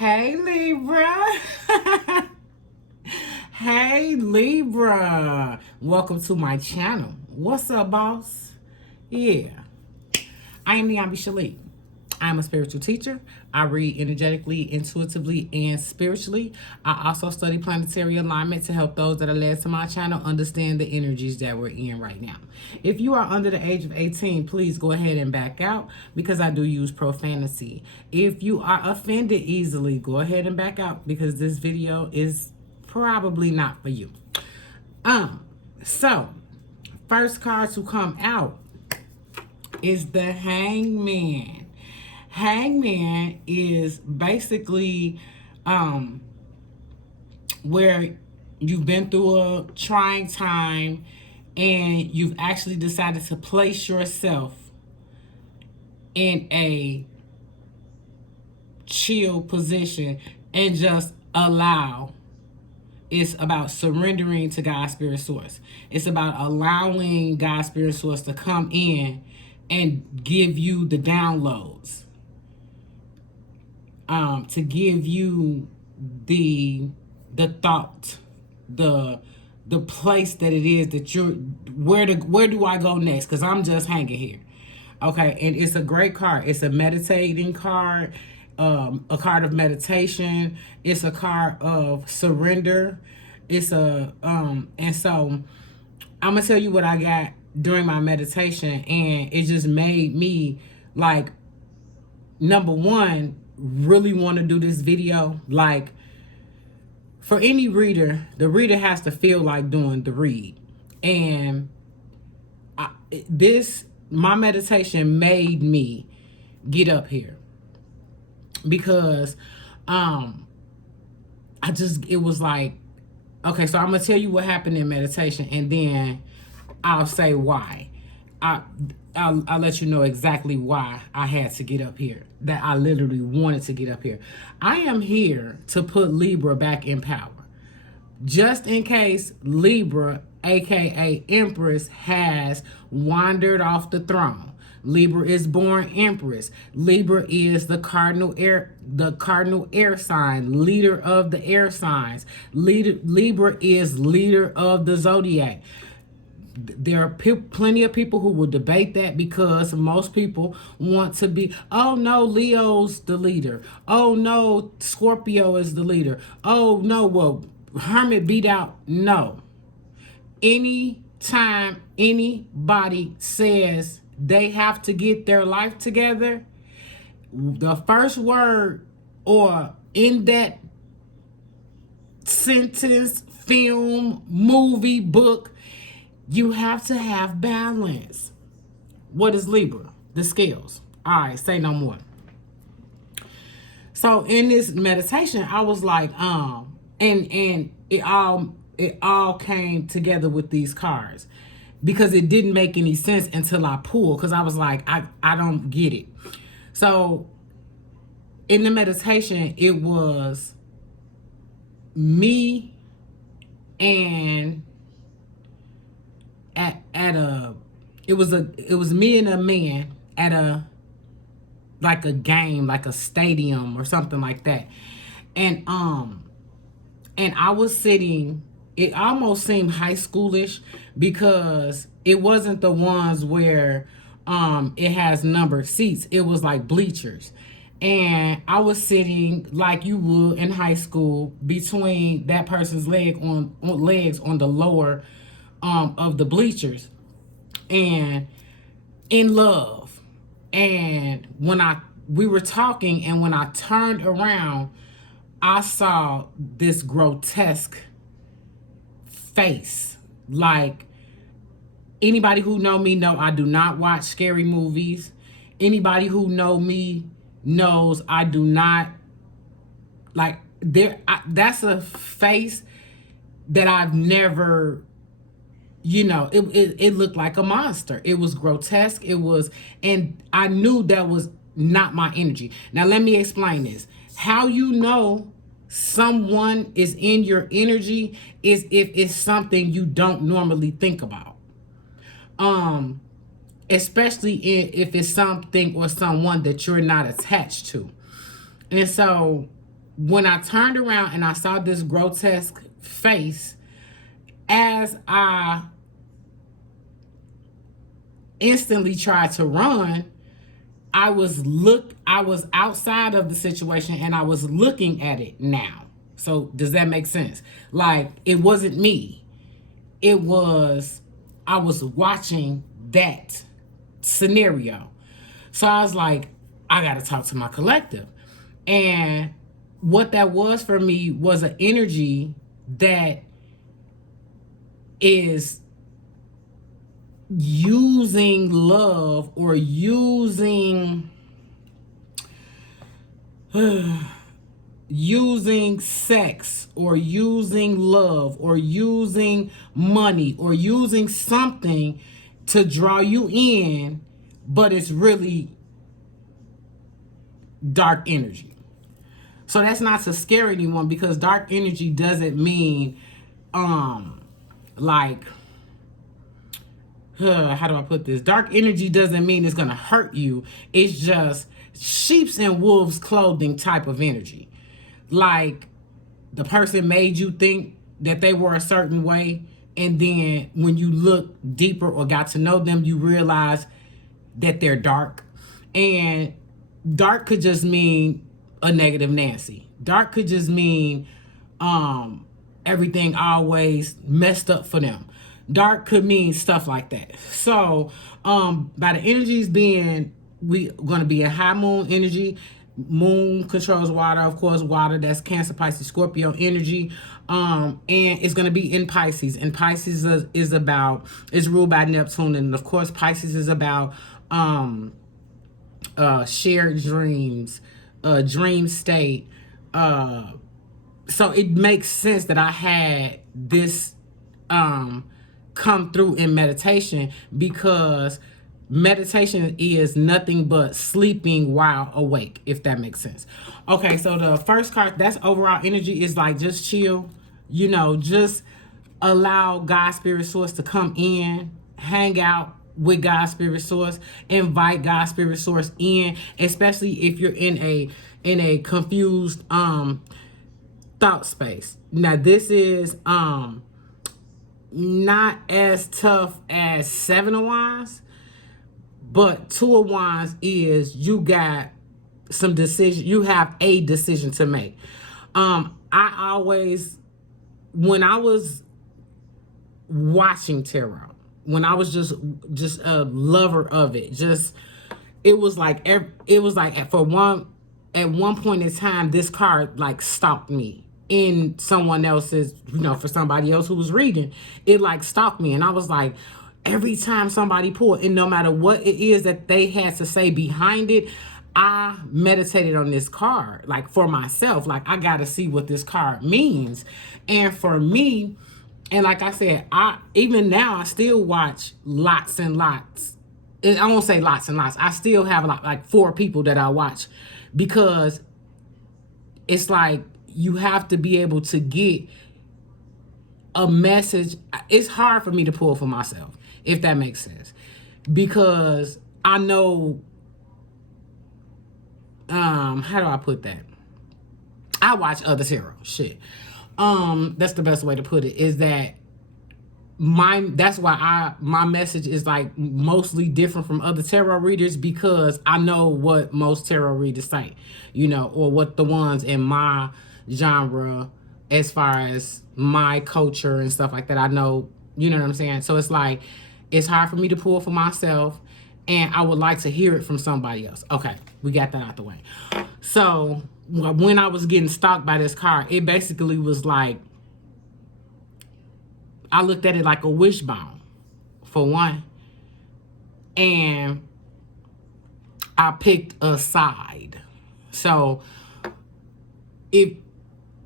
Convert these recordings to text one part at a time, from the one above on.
Hey Libra. Hey Libra. Welcome to my channel. What's up, boss? Yeah. I am NiambiShele. I'm a spiritual teacher. I read energetically, intuitively, and spiritually. I also study planetary alignment to help those that are led to my channel understand the energies that we're in right now. If you are under the age of 18, please go ahead and back out because I do use profanity. If you are offended easily, go ahead and back out because this video is probably not for you. So, first card to come out is the Hangman. Hangman is basically where you've been through a trying time and you've actually decided to place yourself in a chill position and just allow. It's about surrendering to God's Spirit Source. It's about allowing God's Spirit Source to come in and give you the downloads. To give you the thought, the place that it is that you're, where do I go next? Because I'm just hanging here. Okay, and it's a great card. It's a meditating card, a card of meditation. It's a card of surrender. It's a and so I'm gonna tell you what I got during my meditation, and it just made me, like, number one, really want to do this video. Like, for any reader, the reader has to feel like doing the read. And my meditation made me get up here because it was like, okay, so I'm gonna tell you what happened in meditation, and then I'll say why. I'll let you know exactly why I had to get up here, that I literally wanted to get up here. I am here to put Libra back in power. Just in case Libra, aka Empress, has wandered off the throne. Libra is born Empress. Libra is the cardinal air sign, leader of the air signs. Libra is leader of the zodiac. There are plenty of people who will debate that because most people want to be, oh no, Leo's the leader. Oh no, Scorpio is the leader. Oh no, well, Hermit beat out. No. Anytime anybody says they have to get their life together, the first word or in that sentence, film, movie, book, you have to have balance. What is Libra? The scales. All right, say no more. So in this meditation, I was like, and it all came together with these cards because it didn't make any sense until I pulled, because I was like, I don't get it. So in the meditation, it was me and it was me and a man at a game, like a stadium or something like that. And I was sitting, it almost seemed high schoolish because it wasn't the ones where it has numbered seats. It was like bleachers. And I was sitting like you would in high school between that person's legs on the lower of the bleachers, and in love. And when we were talking, and when I turned around, I saw this grotesque face. Like, anybody who know me know I do not watch scary movies. Anybody who know me knows I do not, like, that's a face that I've never, it looked like a monster. It was grotesque. And I knew that was not my energy. Now, let me explain this. How you know someone is in your energy is if it's something you don't normally think about. Especially if it's something or someone that you're not attached to. And so when I turned around and I saw this grotesque face, as I instantly tried to run, I was outside of the situation and I was looking at it now. So does that make sense? Like, it wasn't me. I was watching that scenario. So I was like, I got to talk to my collective. And what that was for me was an energy that is using love or using using sex or using love or using money or using something to draw you in, but it's really dark energy. So that's not to scare anyone, because dark energy doesn't mean like how do I put this? Dark energy doesn't mean it's gonna hurt you. It's just sheep's and wolves clothing type of energy. Like, the person made you think that they were a certain way, and then when you look deeper or got to know them, you realize that they're dark. And dark could just mean a negative Nancy. Dark could just mean everything always messed up for them. Dark could mean stuff like that. So by the energies being, we going to be in high moon energy. Moon controls water, of course. Water, that's Cancer, Pisces, Scorpio energy. And it's going to be in Pisces. And Pisces is ruled by Neptune. And of course, Pisces is about shared dreams, dream state. So it makes sense that I had this come through in meditation, because meditation is nothing but sleeping while awake, if that makes sense. Okay, so the first card, that's overall energy, is like, just chill, just allow God Spirit Source to come in, hang out with God Spirit Source, invite God Spirit Source in, especially if you're in a confused thought space. Now, this is not as tough as Seven of Wands, but Two of Wands is you got some decision. You have a decision to make. I always, when I was watching tarot, when I was just a lover of it, it was like at one point in time, this card like stopped me in someone else's, for somebody else who was reading, it like stopped me. And I was like, every time somebody pulled, and no matter what it is that they had to say behind it, I meditated on this card, like, for myself. Like, I got to see what this card means. And for me, and like I said, even now, I still watch lots and lots. I won't say lots and lots. I still have like 4 people that I watch, because it's like, you have to be able to get a message. It's hard for me to pull for myself, if that makes sense, because I know, how do I put that? I watch other tarot shit. That's the best way to put it, is that that's why my message is like mostly different from other tarot readers, because I know what most tarot readers say, or what the ones in my genre, as far as my culture and stuff like that, I know, you know what I'm saying? So it's like, it's hard for me to pull for myself, and I would like to hear it from somebody else. Okay, we got that out the way. So when I was getting stalked by this card, it basically was like, I looked at it like a wishbone, for one, and I picked a side. So if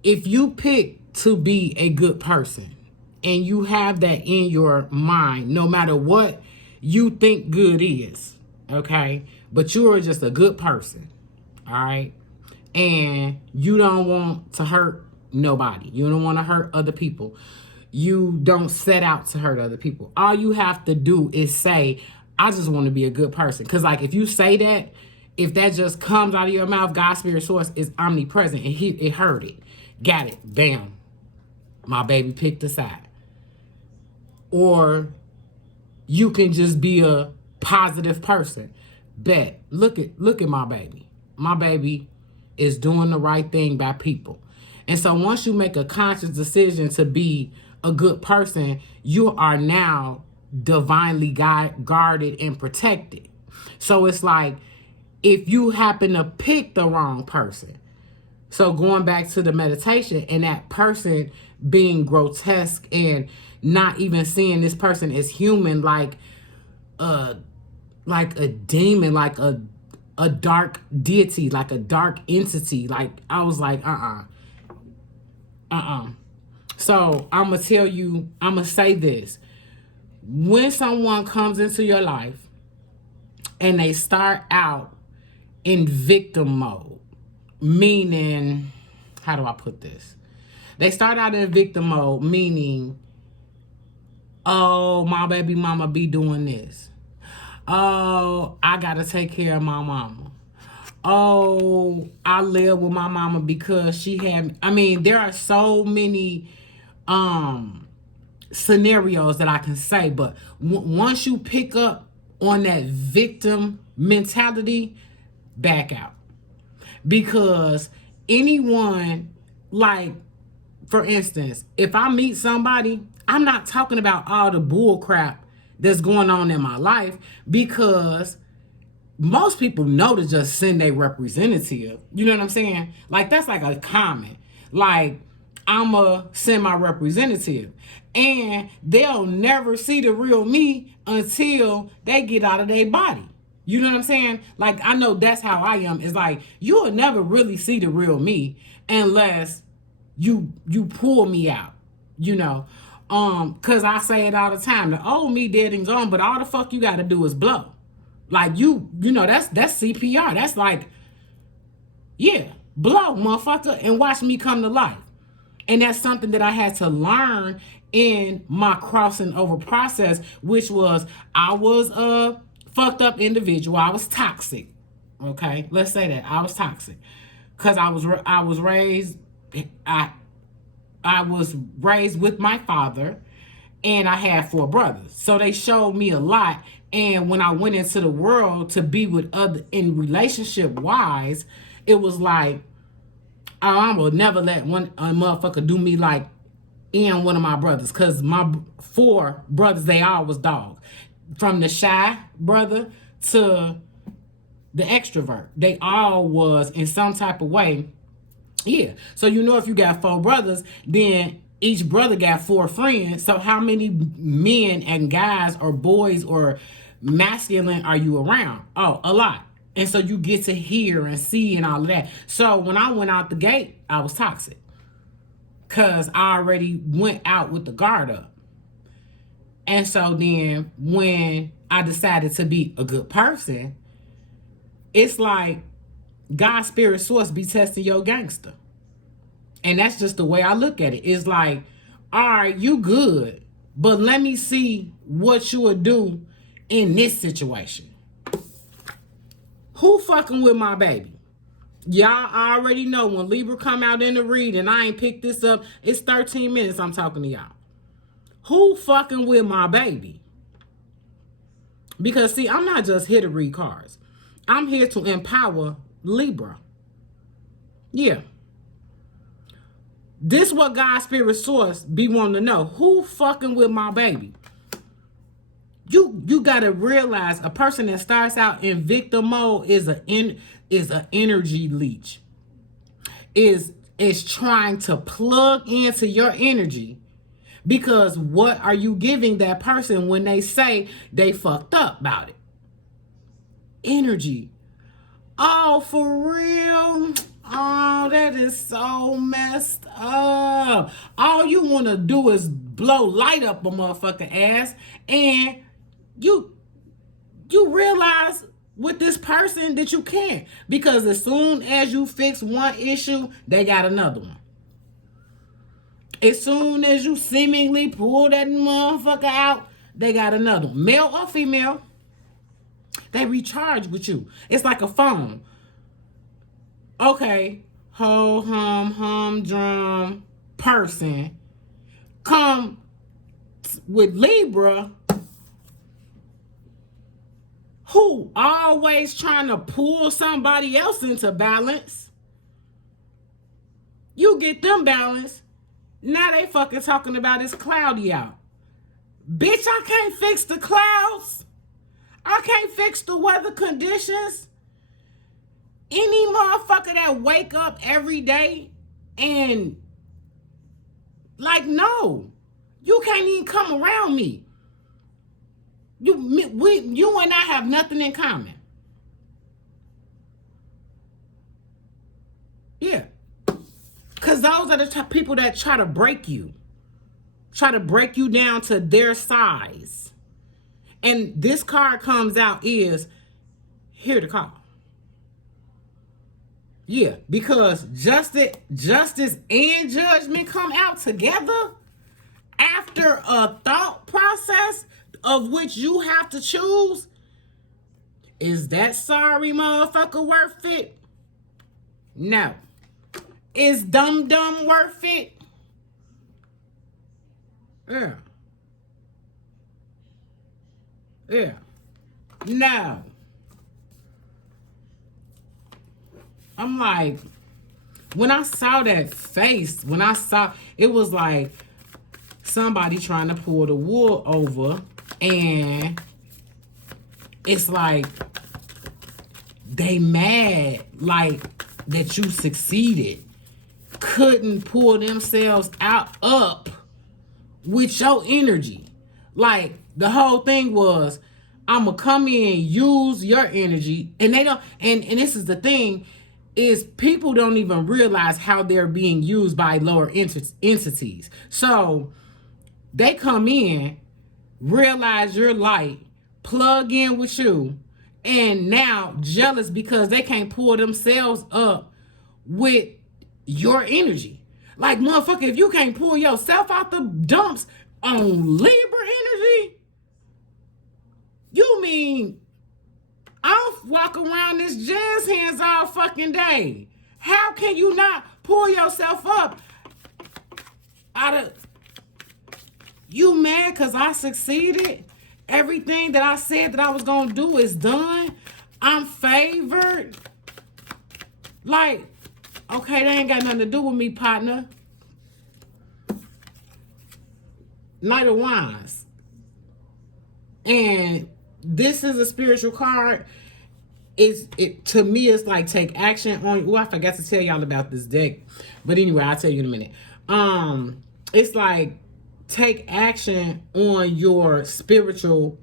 you pick to be a good person, and you have that in your mind, no matter what you think good is, okay? But you are just a good person, all right? And you don't want to hurt nobody. You don't want to hurt other people. You don't set out to hurt other people. All you have to do is say, I just want to be a good person. Because, like, if you say that If that just comes out of your mouth, God, spirit, source is omnipresent, and it heard it, got it, bam, my baby picked a side. Or you can just be a positive person. Bet. Look at my baby. My baby is doing the right thing by people. And so once you make a conscious decision to be a good person, you are now divinely guarded and protected. So it's like, if you happen to pick the wrong person, so going back to the meditation and that person being grotesque and not even seeing this person as human, like a demon, like a dark deity, like a dark entity. Like, I was like, So I'm going to say this. When someone comes into your life and they start out in victim mode, meaning, how do I put this? They start out in victim mode, meaning, oh, my baby mama be doing this. Oh, I gotta take care of my mama. Oh, I live with my mama because she had, there are so many scenarios that I can say, but once you pick up on that victim mentality, back out. Because anyone, like, for instance, if I meet somebody, I'm not talking about all the bull crap that's going on in my life, because most people know to just send a representative. You know what I'm saying? Like, that's like a comment. Like, I'ma send my representative, and they'll never see the real me until they get out of their body. You know what I'm saying? Like, I know that's how I am. It's like, you'll never really see the real me unless you pull me out, you know. Cause I say it all the time. The old me dead and gone, but all the fuck you gotta do is blow. Like, you know, that's CPR. That's like, yeah, blow, motherfucker, and watch me come to life. And that's something that I had to learn in my crossing over process, which was, I was a fucked up individual. I was toxic. Okay, let's say that I was toxic, cause I was raised. I was raised with my father, and I had 4 brothers. So they showed me a lot. And when I went into the world to be with other, in relationship wise, it was like, I will never let a motherfucker do me like one of my brothers. Cause my 4 brothers, they all was dogs. From the shy brother to the extrovert. They all was in some type of way. Yeah. So, you know, if you got 4 brothers, then each brother got 4 friends. So how many men and guys or boys or masculine are you around? Oh, a lot. And so you get to hear and see and all of that. So when I went out the gate, I was toxic, because I already went out with the guard up. And so then when I decided to be a good person, it's like God's spirit source be testing your gangster. And that's just the way I look at it. It's like, all right, you good, but let me see what you would do in this situation. Who fucking with my baby? Y'all already know when Libra come out in the read, and I ain't picked this up, it's 13 minutes I'm talking to y'all. Who fucking with my baby? Because, see, I'm not just here to read cards. I'm here to empower Libra. Yeah. This what God's spirit source be wanting to know. Who fucking with my baby? You gotta realize a person that starts out in victim mode is an energy leech. Is trying to plug into your energy, because what are you giving that person when they say they fucked up about it? Energy. Oh, for real? Oh, that is so messed up. All you want to do is blow light up a motherfucking ass, and you realize with this person that you can't, because as soon as you fix one issue, they got another one. As soon as you seemingly pull that motherfucker out, they got another one, male or female. They recharge with you. It's like a phone. Okay, ho, hum, humdrum person come with Libra, who always trying to pull somebody else into balance. You get them balance. Now they fucking talking about it's cloudy out. Bitch, I can't fix the clouds. I can't fix the weather conditions. Any motherfucker that wake up every day and like, no, you can't even come around me. You and I have nothing in common. Yeah. Because those are the people that try to break you. Try to break you down to their size. And this card comes out is, here to call. Yeah, because justice and judgment come out together after a thought process of which you have to choose. Is that sorry motherfucker worth it? No. Is dumb worth it? Yeah. Yeah. No. I'm like, when I saw that face, it was like somebody trying to pull the wool over, and it's like they mad like that you succeeded, couldn't pull themselves up with your energy. Like the whole thing was, I'ma come in, use your energy, and they don't. And this is the thing. Is people don't even realize how they're being used by lower entities. So they come in, realize you're light, plug in with you, and now jealous because they can't pull themselves up with your energy. Like, motherfucker, if you can't pull yourself out the dumps on Libra energy, you mean I'll walk around this jazz hands all fucking day. How can you not pull yourself up out of... You mad because I succeeded? Everything that I said that I was going to do is done? I'm favored? Like, okay, they ain't got nothing to do with me, partner. Knight of Wands. And this is a spiritual card. To me, it's like take action on... Oh, I forgot to tell y'all about this deck. But anyway, I'll tell you in a minute. It's like take action on your spiritual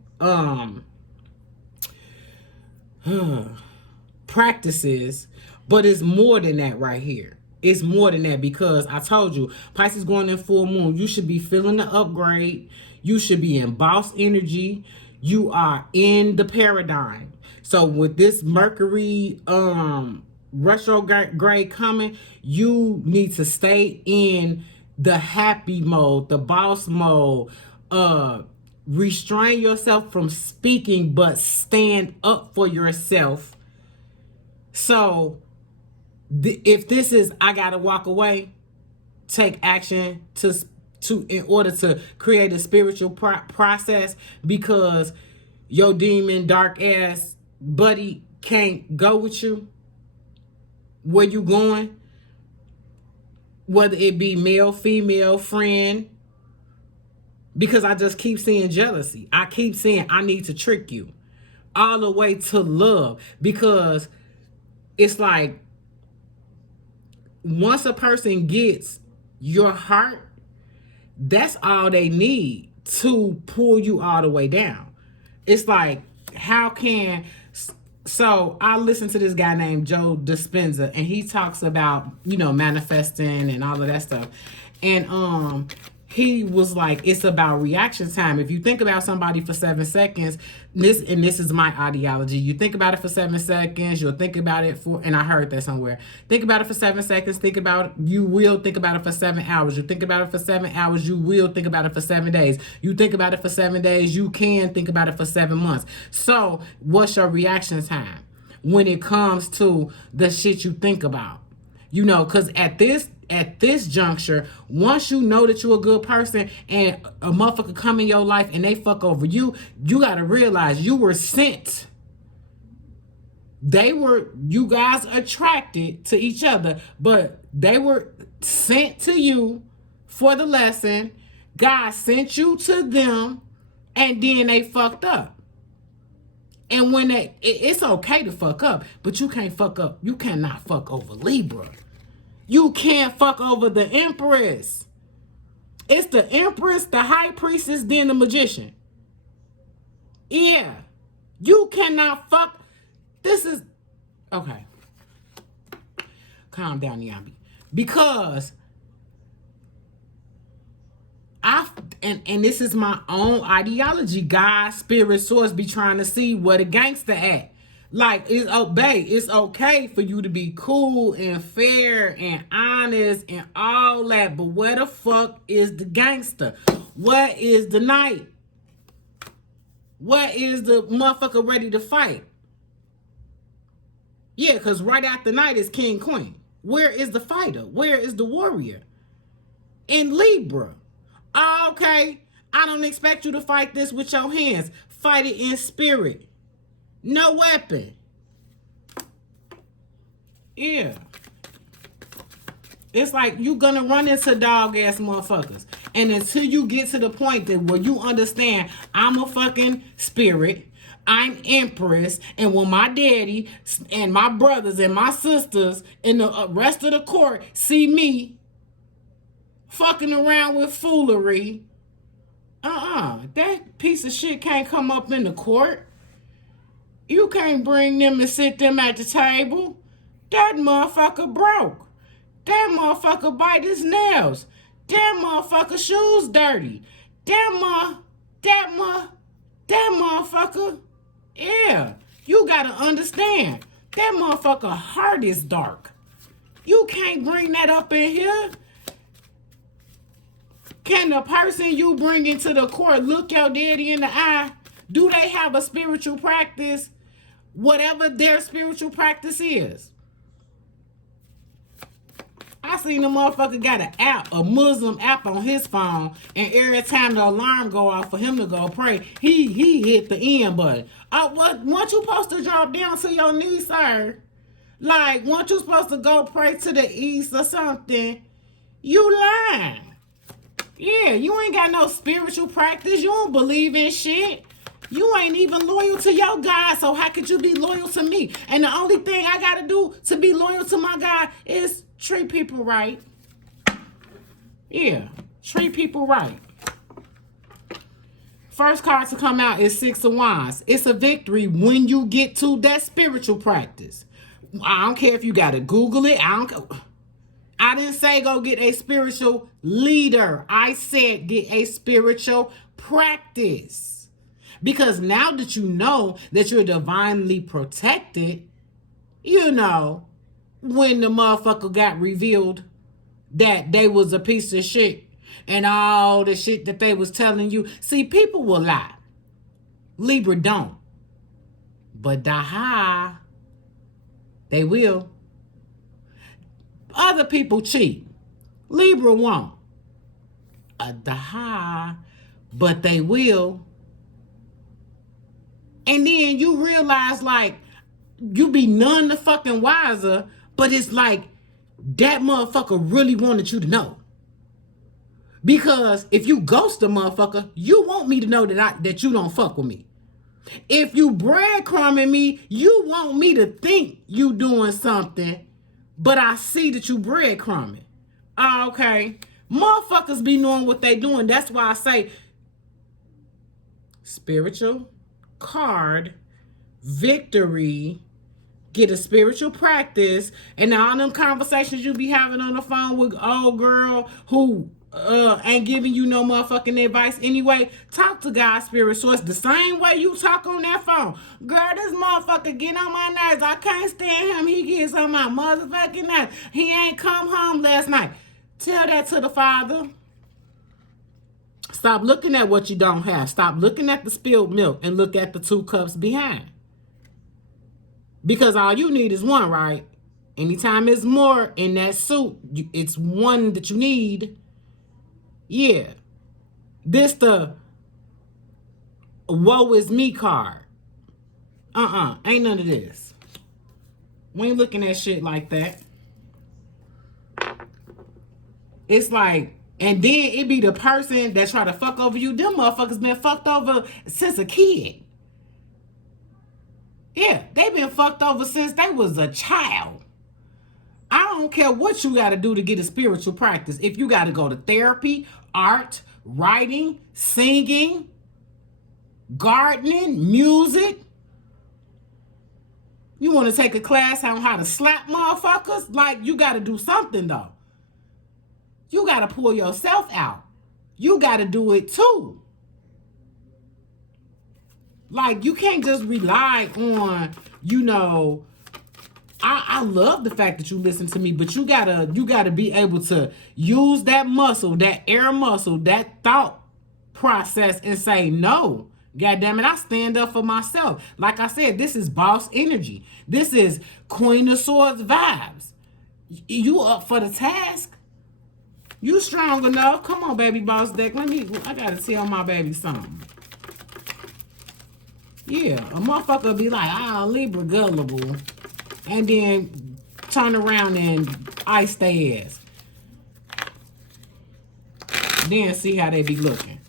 practices. But it's more than that right here. It's more than that, because I told you, Pisces going in full moon. You should be feeling the upgrade. You should be in boss energy. You are in the paradigm. So with this Mercury retrograde coming, you need to stay in the happy mode, the boss mode. Restrain yourself from speaking, but stand up for yourself. So if this is I gotta walk away, take action to in order to create a spiritual process, because your demon dark ass buddy can't go with you where you going, whether it be male, female, friend, because I just keep seeing jealousy. I keep saying I need to trick you all the way to love, because it's like once a person gets your heart, that's all they need to pull you all the way down. It's like, how can... So I listened to this guy named Joe Dispenza, and he talks about, manifesting and all of that stuff. And he was like, it's about reaction time. If you think about somebody for 7 seconds, this is my ideology. You think about it for 7 seconds, you'll think about it for, and I heard that somewhere. Think about it for 7 seconds, you will think about it for 7 hours. You think about it for 7 hours, you will think about it for 7 days. You think about it for 7 days, you can think about it for 7 months. So what's your reaction time when it comes to the shit you think about? You know, because at this juncture, once you know that you're a good person and a motherfucker come in your life and they fuck over you, you got to realize you were sent. You guys attracted to each other, but they were sent to you for the lesson. God sent you to them, and then they fucked up. And when it's okay to fuck up, but you can't fuck up. You cannot fuck over Libra. You can't fuck over the Empress. It's the Empress, the High Priestess, then the Magician. Yeah. You cannot fuck. This is... Okay. Calm down, Niambi. Because and this is my own ideology. God, spirit, source be trying to see where the gangster at. Like, it's okay for you to be cool and fair and honest and all that, but where the fuck is the gangster? Where is the knight? Where is the motherfucker ready to fight? Yeah, because right after night is king, queen. Where is the fighter? Where is the warrior? In Libra. Okay, I don't expect you to fight this with your hands. Fight it in spirit. No weapon. Yeah. It's like you gonna run into dog ass motherfuckers. And until you get to the point that where you understand I'm a fucking spirit, I'm Empress, and when my daddy and my brothers and my sisters and the rest of the court see me fucking around with foolery, that piece of shit can't come up in the court. You can't bring them and sit them at the table. That motherfucker broke. That motherfucker bite his nails. That motherfucker shoes dirty. That motherfucker, yeah. You gotta understand, that motherfucker heart is dark. You can't bring that up in here. Can the person you bring into the court look your daddy in the eye? Do they have a spiritual practice? Whatever their spiritual practice is. I seen the motherfucker got an app, a Muslim app on his phone, and every time the alarm go off for him to go pray, he hit the end button. Weren't you supposed to drop down to your knees, sir? Like, weren't you supposed to go pray to the east or something? You lying. Yeah, you ain't got no spiritual practice. You don't believe in shit. You ain't even loyal to your God, so how could you be loyal to me? And the only thing I got to do to be loyal to my God is treat people right. Yeah, treat people right. First card to come out is Six of Wands. It's a victory when you get to that spiritual practice. I don't care if you got to Google it. I didn't say go get a spiritual leader. I said get a spiritual practice. Because now that you know that you're divinely protected, you know, when the motherfucker got revealed that they was a piece of shit and all the shit that they was telling you. See, people will lie. Libra don't. But daha, they will. Other people cheat. Libra won't. Daha, but they will. And then you realize, like, you be none the fucking wiser, but it's like that motherfucker really wanted you to know. Because if you ghost a motherfucker, you want me to know that you don't fuck with me. If you breadcrumbing me, you want me to think you doing something, but I see that you breadcrumbing. Okay. Motherfuckers be knowing what they doing. That's why I say spiritual card, victory, get a spiritual practice, and all them conversations you be having on the phone with old girl who ain't giving you no motherfucking advice anyway, talk to God, spirit source, the same way you talk on that phone. Girl, this motherfucker get on my nerves. I can't stand him. He gets on my motherfucking nerves. He ain't come home last night. Tell that to the Father. Stop looking at what you don't have. Stop looking at the spilled milk and look at the 2 cups behind. Because all you need is one, right? Anytime it's more in that suit, it's one that you need. Yeah. This the woe is me card. Ain't none of this. We ain't looking at shit like that. It's like, and then it be the person that try to fuck over you. Them motherfuckers been fucked over since a kid. Yeah, they been fucked over since they was a child. I don't care what you got to do to get a spiritual practice. If you got to go to therapy, art, writing, singing, gardening, music. You want to take a class on how to slap motherfuckers? Like, you got to do something, though. You got to pull yourself out. You got to do it, too. Like, you can't just rely on, you know, I love the fact that you listen to me, but you gotta be able to use that muscle, that air muscle, that thought process and say, no, God damn it, I stand up for myself. Like I said, this is boss energy. This is Queen of Swords vibes. You up for the task? You strong enough? Come on, baby boss deck. I gotta tell my baby something. Yeah, a motherfucker be like, Libra gullible. And then turn around and ice their ass. Then see how they be looking.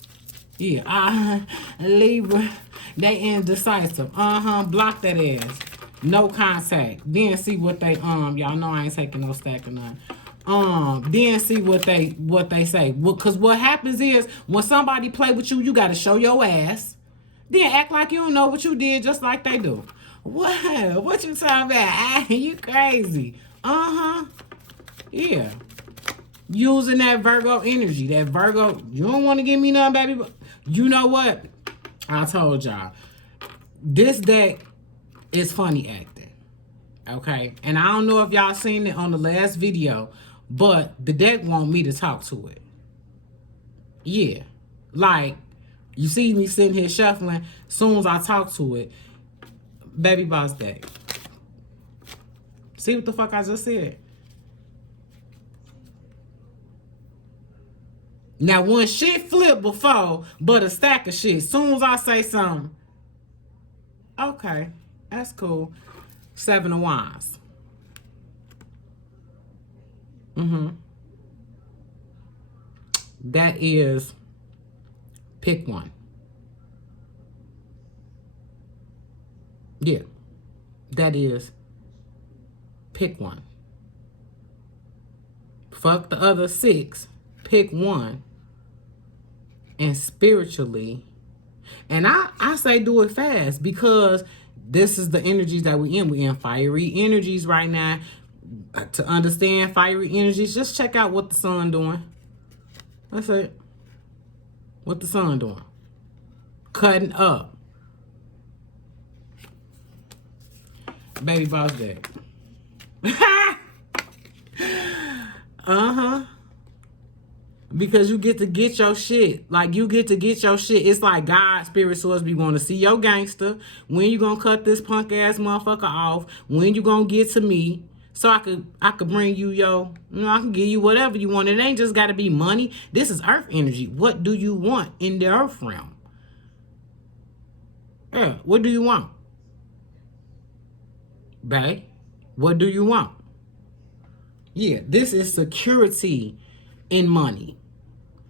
Yeah, Libra, they indecisive. Block that ass. No contact. Then see what they y'all know I ain't taking no stack or nothing. Then see what they say. Cause what happens is when somebody play with you, you gotta show your ass. Then act like you don't know what you did, just like they do. What you talking about? You crazy. Yeah. Using that Virgo energy. That Virgo, you don't want to give me none, baby. But you know what? I told y'all. This deck is funny acting. Okay? And I don't know if y'all seen it on the last video, but the deck want me to talk to it. Yeah. Like, you see me sitting here shuffling. As soon as I talk to it, baby boss deck. See what the fuck I just said? Now, when shit flipped before, but a stack of shit. As soon as I say something, okay, that's cool. 7 of Wands. That is, pick one. Yeah, that is, pick one. Fuck the other 6, pick one. And spiritually, and I say do it fast because this is the energies that we in. We in fiery energies right now. To understand fiery energies, just check out what the sun doing. That's it. What the sun doing? Cutting up. Baby boss deck. Because you get to get your shit. Like, you get to get your shit. It's like God, spirit source be want to see your gangster. When you gonna cut this punk ass motherfucker off? When you gonna get to me? So I could bring you I can give you whatever you want. It ain't just gotta be money. This is earth energy. What do you want in the earth realm? Yeah, what do you want? Babe, what do you want? Yeah, this is security in money.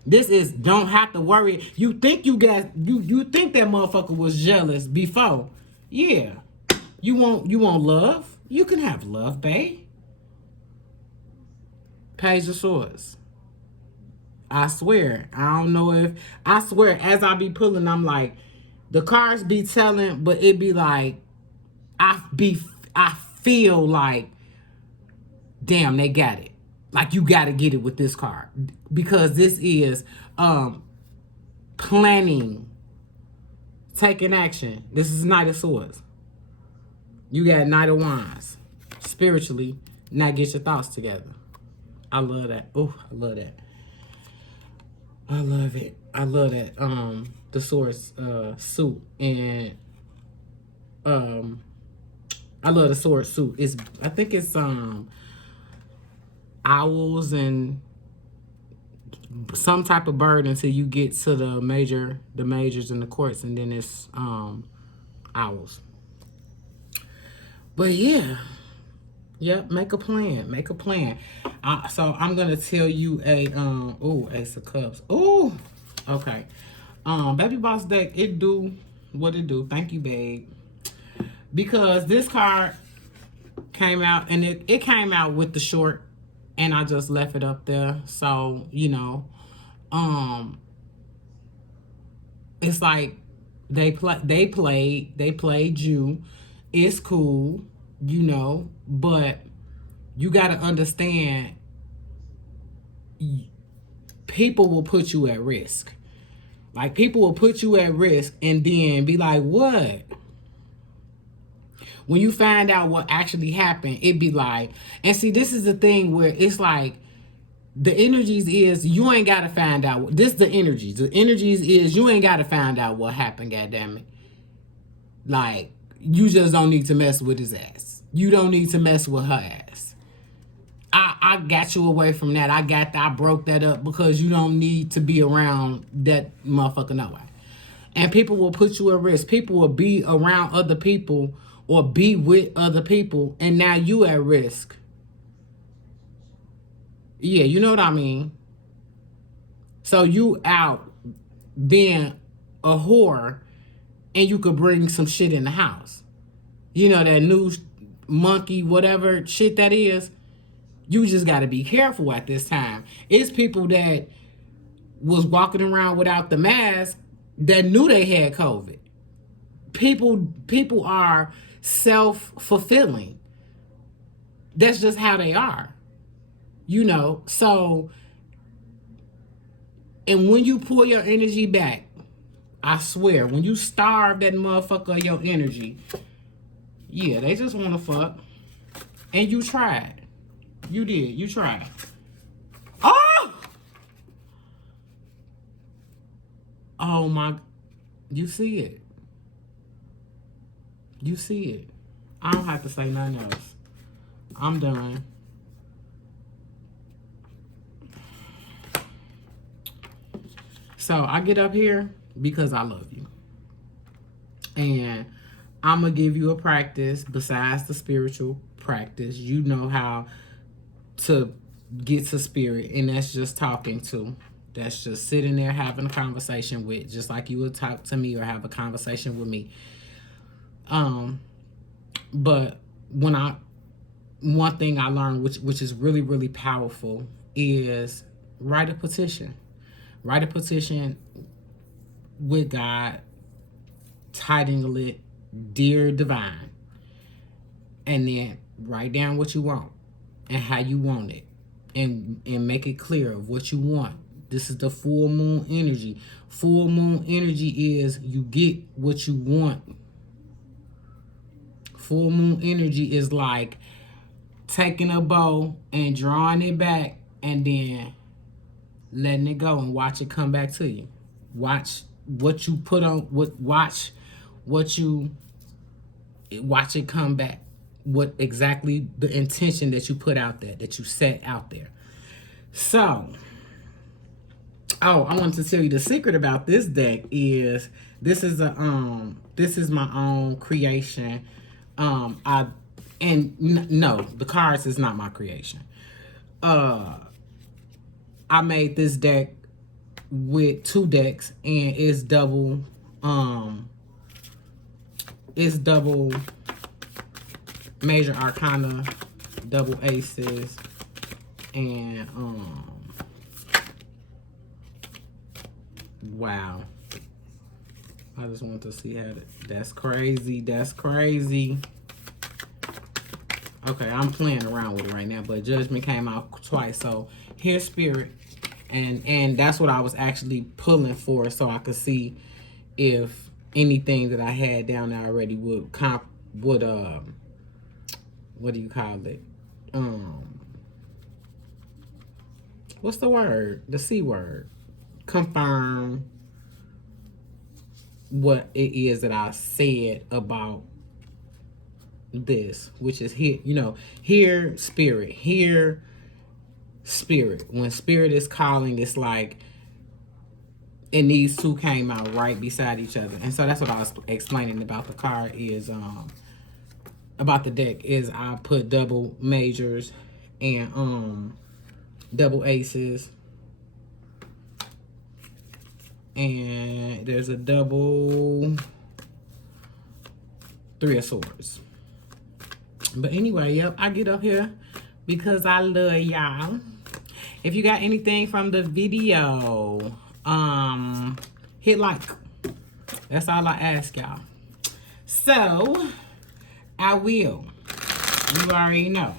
This is don't have to worry. You think you think that motherfucker was jealous before. Yeah. You want love? You can have love, babe. Page of Swords. I swear. I don't know if I swear as I be pulling, I'm like, the cards be telling, but it be like I feel like, damn, they got it. Like, you got to get it with this card, because this is planning, taking action. This is Knight of Swords. You got Knight of Wands. Spiritually, now get your thoughts together. I love that. Oh, I love that. I love it. I love that. The Swords suit, and I love the sword suit. I think it's owls and some type of bird until you get to the majors and the courts, and then it's owls. But yeah, yep. Make a plan. Make a plan. So I'm gonna tell you a Ace of Cups. Oh, okay. Baby Boss deck, it do what it do. Thank you, babe. Because this card came out, and it came out with the short, and I just left it up there. So, you know, it's like they played you. It's cool, you know, but you got to understand, people will put you at risk. Like, people will put you at risk and then be like, what? When you find out what actually happened, it be like, and see, this is the thing where it's like, the energies is, you ain't got to find out. This the energies. The energies is, you ain't got to find out what happened, goddammit. Like, you just don't need to mess with his ass. You don't need to mess with her ass. I got you away from that. I broke that up, because you don't need to be around that motherfucker no way. And people will put you at risk. People will be around other people or be with other people, and now you at risk. Yeah, you know what I mean? So you out being a whore, and you could bring some shit in the house. You know, that new monkey, whatever shit that is. You just got to be careful at this time. It's people that was walking around without the mask that knew they had COVID. People are self-fulfilling. That's just how they are. You know, so, and when you pull your energy back, I swear, when you starve that motherfucker of your energy, yeah, they just want to fuck. And you tried. You did. You tried. Oh! Oh my, you see it. You see it. I don't have to say nothing else. I'm done. So I get up here because I love you. And I'm going to give you a practice besides the spiritual practice. You know how to get to spirit, and that's just talking to. That's just sitting there having a conversation with, just like you would talk to me or have a conversation with me. But one thing I learned, which is really, really powerful, is write a petition. Write a petition with God, title it Dear Divine, and then write down what you want and how you want it, and make it clear of what you want. This is the full moon energy. Full moon energy is you get what you want. Full moon energy is like taking a bow and drawing it back and then letting it go and watch it come back to you. Watch what you put on, watch it come back. What exactly the intention that you put out there, that you set out there. So, I wanted to tell you the secret about this deck is this is my own creation. No, the cards is not my creation. I made this deck with 2 decks, and it's double major arcana, double aces, and wow. I just want to see how that's crazy. That's crazy. Okay, I'm playing around with it right now, but Judgment came out twice. So here's Spirit, and that's what I was actually pulling for, so I could see if anything that I had down there already would what do you call it? What's the word? The C word. Confirm what it is that I said about this, which is here, you know, here Spirit, here Spirit. When Spirit is calling, it's like, and these two came out right beside each other. And so that's what I was explaining about the card is about the deck is I put double majors and double aces, and there's a double three of swords. But anyway, yep, I get up here because I love y'all. If you got anything from the video, hit like. That's all I ask y'all. So I will. You already know.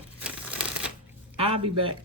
I'll be back.